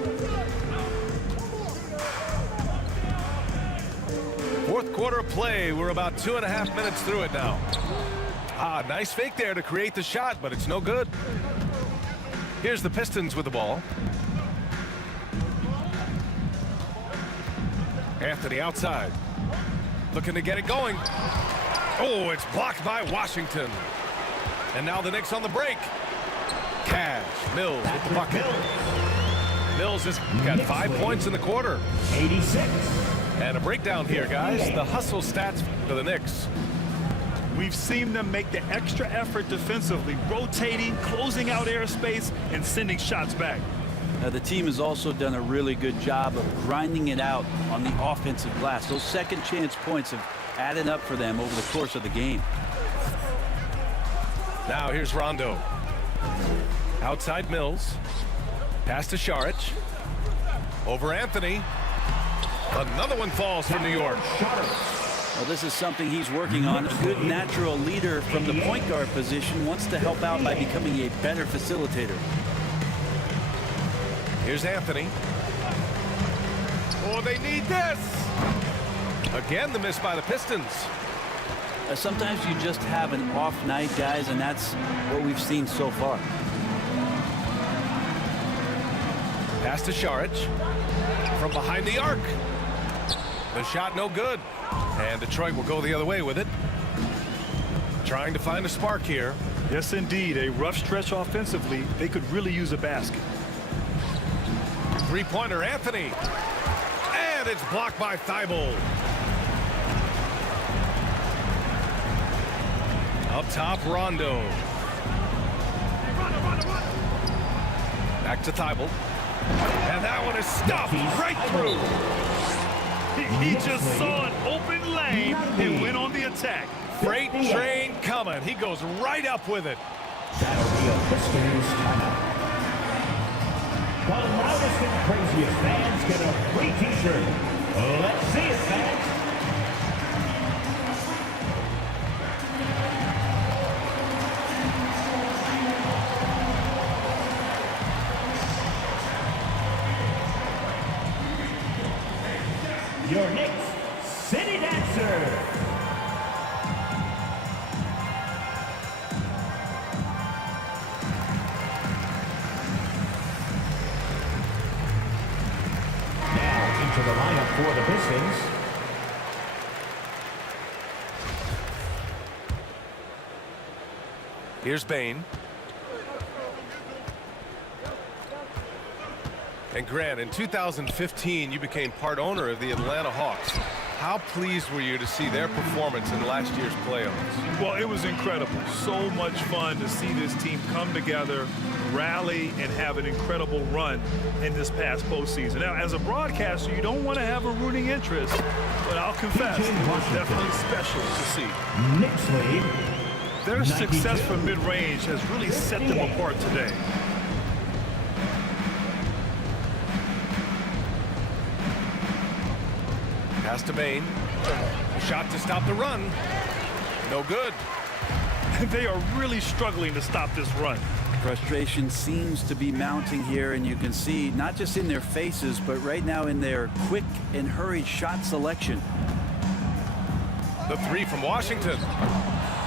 Fourth quarter of play. We're about 2.5 minutes through it now. Nice fake there to create the shot, but it's no good. Here's the Pistons with the ball. Anthony outside. Looking to get it going. Oh, it's blocked by Washington. And now the Knicks on the break. Cash. Mills with the bucket. Mills has got 5 points in the quarter. 86. And a breakdown here, guys. The hustle stats for the Knicks. We've seen them make the extra effort defensively, rotating, closing out airspace, and sending shots back. The team has also done a really good job of grinding it out on the offensive glass. Those second chance points have added up for them over the course of the game. Now here's Rondo. Outside Mills. Pass to Saric. Over Anthony. Another one falls for New York. Well, this is something he's working on. A good natural leader from the point guard position wants to help out by becoming a better facilitator. Here's Anthony. Oh, they need this. Again, the miss by the Pistons. Sometimes you just have an off night, guys, and that's what we've seen so far. Pass to Saric. From behind the arc. The shot no good. And Detroit will go the other way with it. Trying to find a spark here. Yes, indeed. A rough stretch offensively. They could really use a basket. Three-pointer, Anthony. And it's blocked by Thibault. Up top, Rondo. Back to Thibault. And that one is stuffed right through. He just saw an open lane and went on the attack. Freight train coming. He goes right up with it. That'll be a Pistons timeout. The loudest and craziest fans get a free t-shirt. Let's see it, fans. Your Knicks City Dancer. Now into the lineup for the Pistons. Here's Bane. And Grant, in 2015, you became part owner of the Atlanta Hawks. How pleased were you to see their performance in last year's playoffs? Well, it was incredible. So much fun to see this team come together, rally, and have an incredible run in this past postseason. Now, as a broadcaster, you don't want to have a rooting interest, but I'll confess, it was definitely special to see. Knicks lead. Their success from mid-range has really set them apart today. Pass to Bain. Shot to stop the run. No good. They are really struggling to stop this run. Frustration seems to be mounting here, and you can see not just in their faces, but right now in their quick and hurried shot selection. The three from Washington.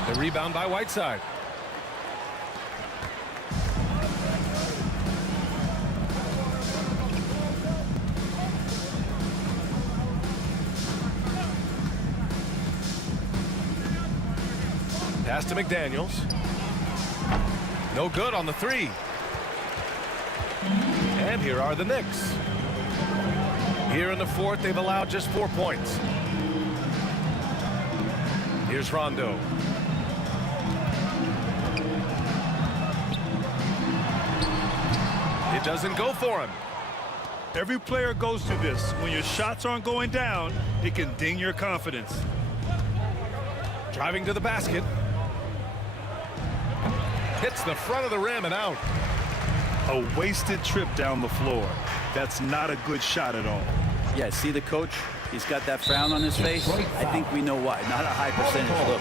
The rebound by Whiteside. Pass to McDaniels. No good on the three. And here are the Knicks. Here in the fourth, they've allowed just 4 points. Here's Rondo. It doesn't go for him. Every player goes through this. When your shots aren't going down, it can ding your confidence. Driving to the basket. Hits the front of the rim and out. A wasted trip down the floor. That's not a good shot at all. Yeah, see the coach? He's got that frown on his face. I think we know why. Not a high percentage look.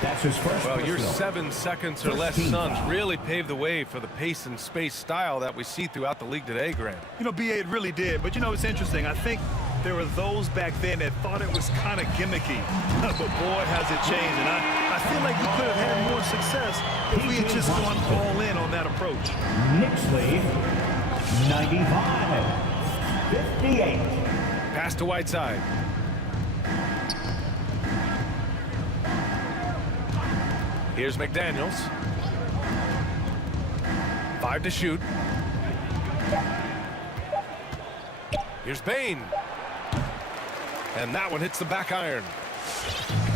That's his first. Well, your personal. 7 seconds or less 15 Suns foul. really paved the way for the pace and space style that we see throughout the league today, Grant. You know, BA, it really did. But, you know, it's interesting. I think there were those back then that thought it was kind of gimmicky. But, boy, has it changed. And I feel like we could have had more success if we had just gone all in on that approach. Knicks lead 95-58. Pass to Whiteside. Here's McDaniels. 5 to shoot. Here's Bain. And that one hits the back iron.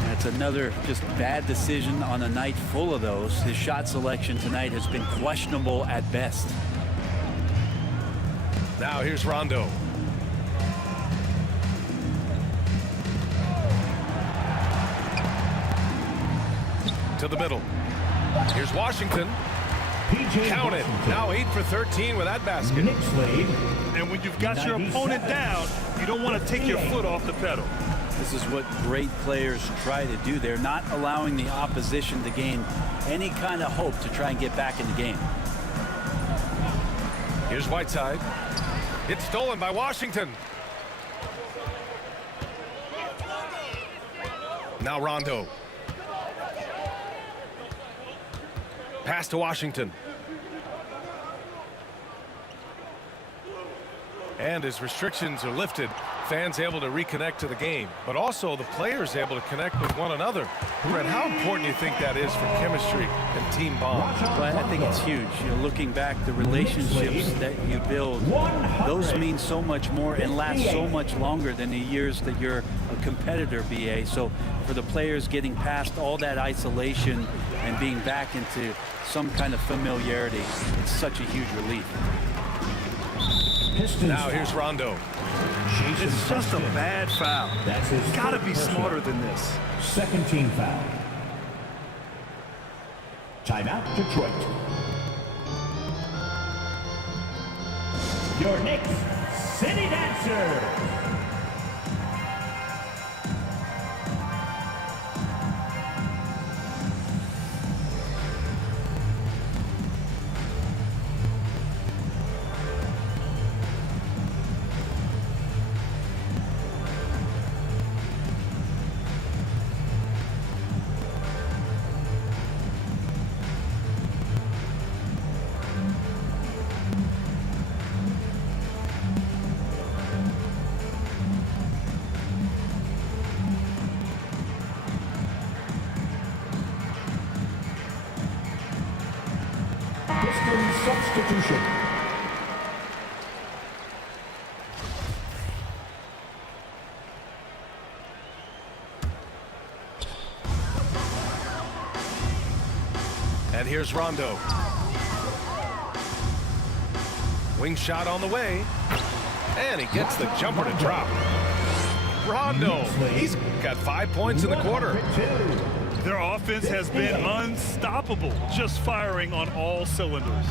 That's another just bad decision on a night full of those. His shot selection tonight has been questionable at best. Now here's Rondo. To the middle. Here's Washington. Count it. Now 8 for 13 with that basket. Knicks lead. And when you've got your opponent down, you don't want to take your foot off the pedal. This is what great players try to do. They're not allowing the opposition to gain any kind of hope to try and get back in the game. Here's Whiteside. It's stolen by Washington. Now Rondo. Pass to Washington. And as restrictions are lifted, fans able to reconnect to the game, but also the players able to connect with one another. Brent, how important do you think that is for chemistry and team bond? Well, I think it's huge. You know, looking back, the relationships that you build, those mean so much more and last so much longer than the years that you're a competitor, BA. So for the players getting past all that isolation and being back into some kind of familiarity, it's such a huge relief. Now here's Rondo. It's just a bad foul. That's his Got to be first smarter personal. than this. Second team foul. Timeout, Detroit. Your Knicks City Dancer. Pistons substitution. And here's Rondo. Wing shot on the way. And he gets the jumper to drop. Rondo, he's got 5 points in the quarter. Their offense has been unstoppable, just firing on all cylinders.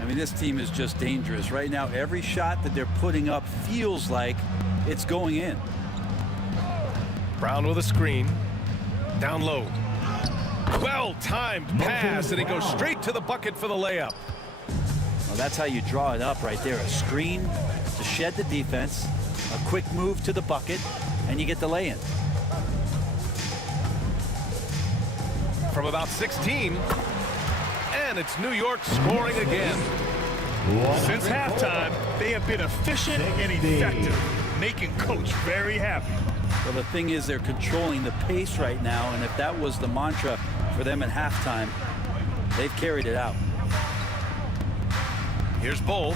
I mean, this team is just dangerous. Right now, every shot that they're putting up feels like it's going in. Brown with a screen. Down low. Well-timed pass, and he goes straight to the bucket for the layup. Well, that's how you draw it up right there. A screen to shed the defense, a quick move to the bucket, and you get the lay-in. From about 16, and it's New York scoring again. Since halftime, they have been efficient and effective, making Coach very happy. Well, the thing is, they're controlling the pace right now, and if that was the mantra for them at halftime, they've carried it out. Here's Bull.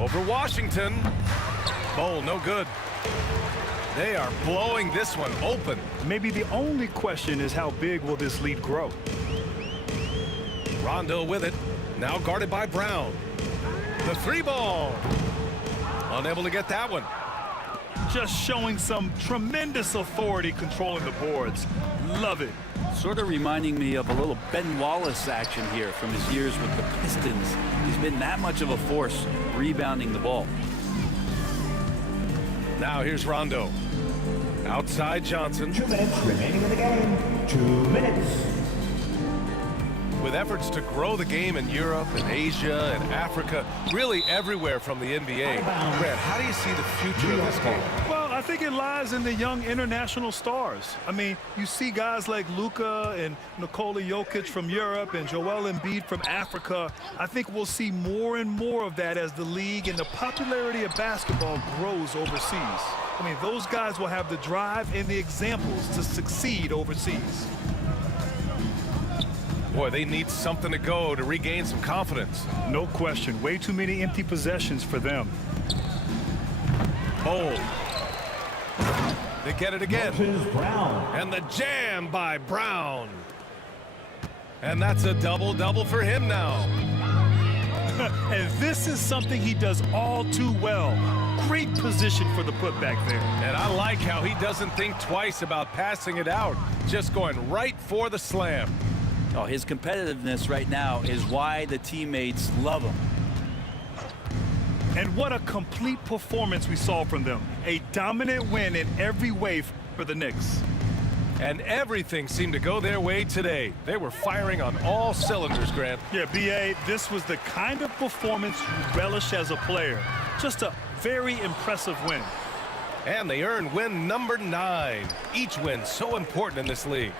Over Washington. Bull, no good. They are blowing this one open. Maybe the only question is how big will this lead grow? Rondo with it. Now guarded by Brown. The three ball. Unable to get that one. Just showing some tremendous authority controlling the boards. Love it. Sort of reminding me of a little Ben Wallace action here from his years with the Pistons. He's been that much of a force rebounding the ball. Now here's Rondo. Outside Johnson. 2 minutes remaining in the game. 2 minutes. With efforts to grow the game in Europe and Asia and Africa, really everywhere from the NBA. Brad, how do you see the future of this game? Well, I think it lies in the young international stars. I mean, you see guys like Luka and Nikola Jokic from Europe and Joel Embiid from Africa. I think we'll see more and more of that as the league and the popularity of basketball grows overseas. I mean, those guys will have the drive and the examples to succeed overseas. Boy, they need something to go to regain some confidence. No question. Way too many empty possessions for them. Bull. They get it again. Brown. And the jam by Brown. And that's a double-double for him now. And this is something he does all too well. Great position for the putback there. And I like how he doesn't think twice about passing it out, just going right for the slam. Oh, his competitiveness right now is why the teammates love him. And what a complete performance we saw from them. A dominant win in every way for the Knicks. And everything seemed to go their way today. They were firing on all cylinders, Grant. Yeah, B.A., this was the kind of performance you relish as a player. Just a very impressive win. And they earned win number 9. Each win so important in this league.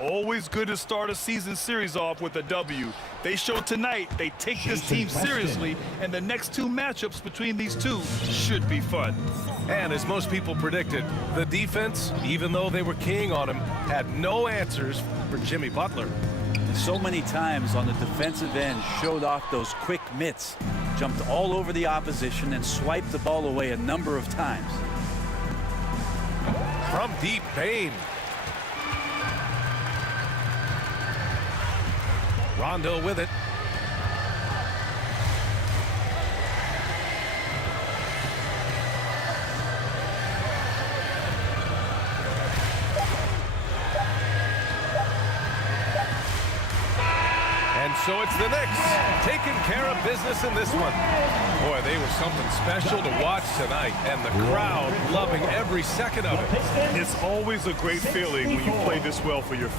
Always good to start a season series off with a W. They showed tonight they take this team seriously, and the next 2 matchups between these two should be fun. And as most people predicted, the defense, even though they were keying on him, had no answers for Jimmy Butler. And so many times on the defensive end showed off those quick mitts, jumped all over the opposition and swiped the ball away a number of times. From deep, Bain. Rondo with it. And so it's the Knicks taking care of business in this one. Boy, they were something special to watch tonight, and the crowd loving every second of it. It's always a great feeling when you play this well for your